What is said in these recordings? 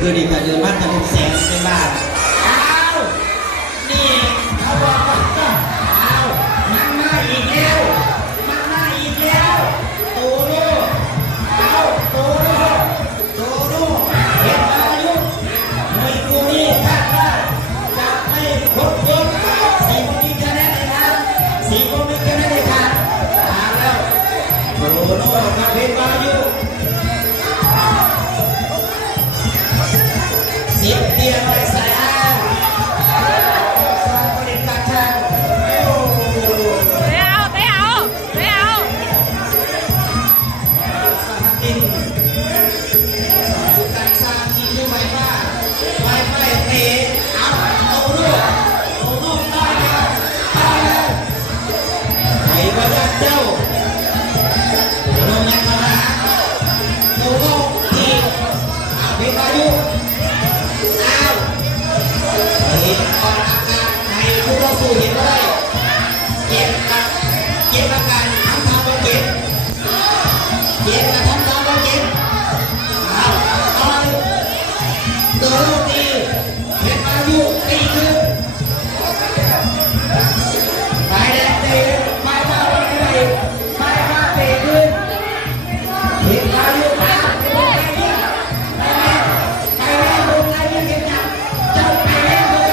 คือดีกว่าเดินบ้านตะลุกแสงเป็นบ้านอ้าวนี่เขาบอกว่าอ้าวมันมาอีกแล้วมันมาอีกแล้วโตโน่เอาโตโน่โตโน่เห็นอายุไม่กูนี่คาดว่าจะไม่ครบยศสีคนนี้จะได้เลยครับสีคนนี้จะได้เลยครับมาแล้วโตโน่กับเห็นอายุเสียงเตียงไปใส่อ้าวสร้างบริการทางไม่เอาไม่เอาไม่เอาสร้างดินสร้างบุการสร้างที่รู้ไหมว่าไม้ไผ่เตะเอาลูกได้แล้วไอ้พระเจ้าโดนแม่มาโดนทีเอาพิพายุเห็นออกอาการให้ผู้ต่อสู้เห็นเลยเก็บอาการทำตามว่าเก็บทำตามว่าเก็บเอาเดินตีเห็นอายุตีขึ้นไปแดงตีไปมาไปมาเตะขึ้นเห็นอายุไปลงไปเนี่ยไปลงไปเนี่ยเห็นจับเจ้าไปแล้วเลย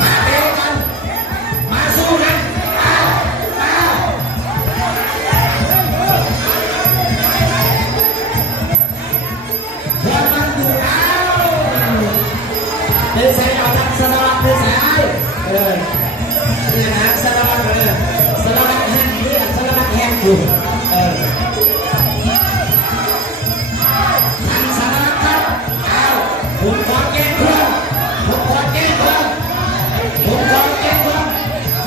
มาเตะกันมาสู้กันเอาเพื่อนมันอยู่เอาเดินสายเอาทักสลับเดินสายเนี่ยนะสลับสลับแห้งเรียกสลับแห้งอยู่ทันสลับครับเอาผมขอแก้เพื่อนผมขอแก้เพื่อนผมขอแก้เพื่อน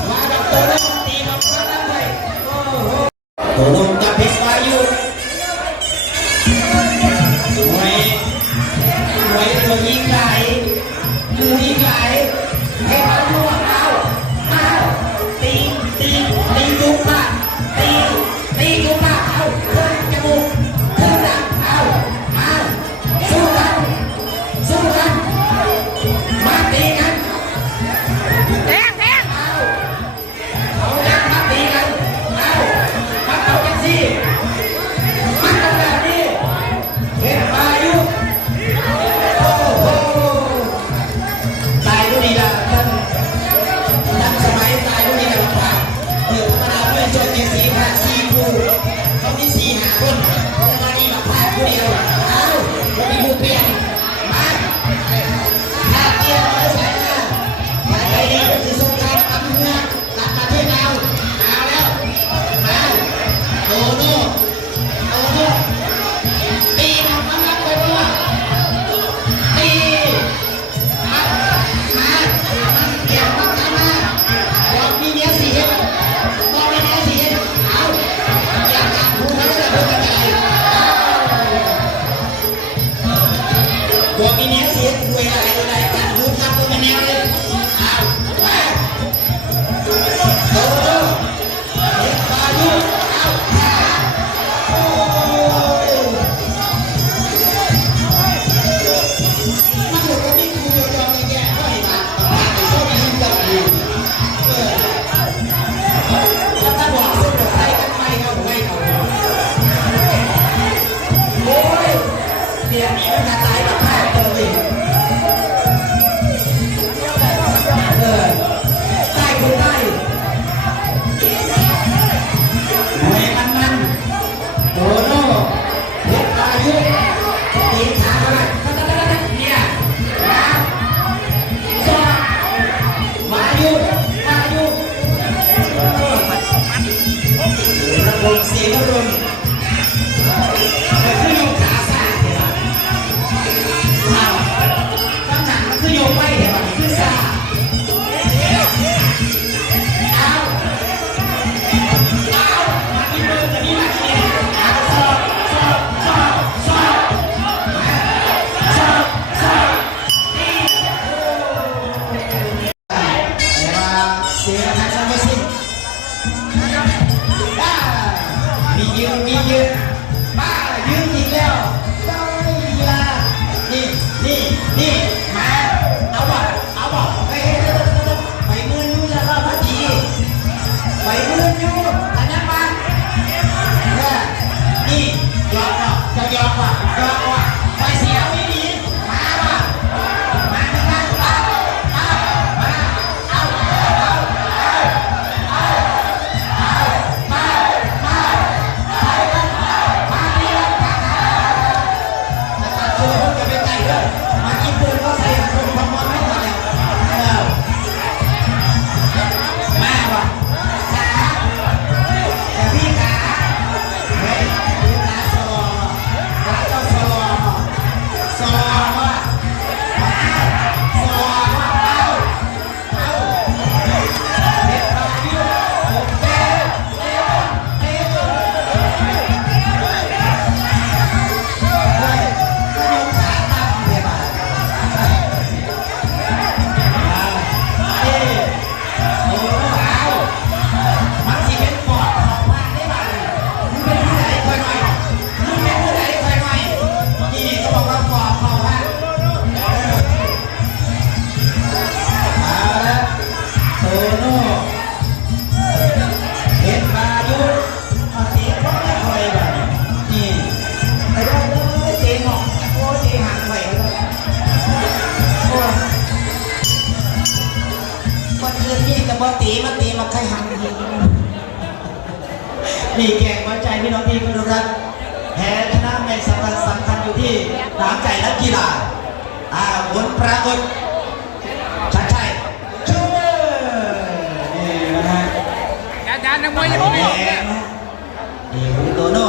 มาดับตัวแล้วตีมันก็ได้เลยโอ้โหโดนจับเพชรวายุไว้ตัวยิงไหลมือยิงไหลให้มาดูเอาตีจุกมาตีจุกมาเอาขึ้นจมูกขึ้นดังเอาสู้กันมาตีกันแทงเอาดังมาตีกันมาเอากันสิมาเอาแบบนี้เห็นอายุโอ้โหตายดูดีละท่านสมัยตายดูดีละว่าเดี๋ยวธรรมดาด้วยจนมีสีพระสีผู้เขามีสีหาคนมาดีแบบพระผู้เดียวเอาแล้วมีผู้เปลี่ยนมาถ้าเปลี่ยนไม่ใช่นะไปดีก็คือสงครามกับเมืองตัดประเทศเราเอาแล้วมาโตโน่ตีมันกำลังไปตัวตีมาเกี่ยวมันกันมาบอกมีเนี้ยสิเห็นบอกมีเนี้ยสิเห็นเอาอยากการพูดให้ได้พูดกันใจบอกมีเนี้ยสิเห็นคุยอะไรการพูดทำพูดกันแนวเลยเอามาโตโน่เด็กพายุเอาโอ้มันอยู่กับนี่คือจอมแก่ก็เห็นมาก็มีหินกับอยู่ถ้าบอกสุดกับใครกันไม่เข้าโอ้ยเดี๋ยวนี้มันจะตายกับแพ้เลยตายคนได้หน่วยมันโตโน่เด็กอายุตีขาอะไรเนี่ยนะสอดมายุระบบเสียงลมแต่ขึ้นลงขาซ่าเนี่ย นี่แกงหัวใจพี่น้องที่เคารพรักแพ้ชนะไม่สำคัญอยู่ที่น้ำใจนักกีฬาผลปรากฏชัดชัยชูเมอร์นี่นะฮะ จานนักมวยยัง แด ไม่ งนะนี่คุณโตโน่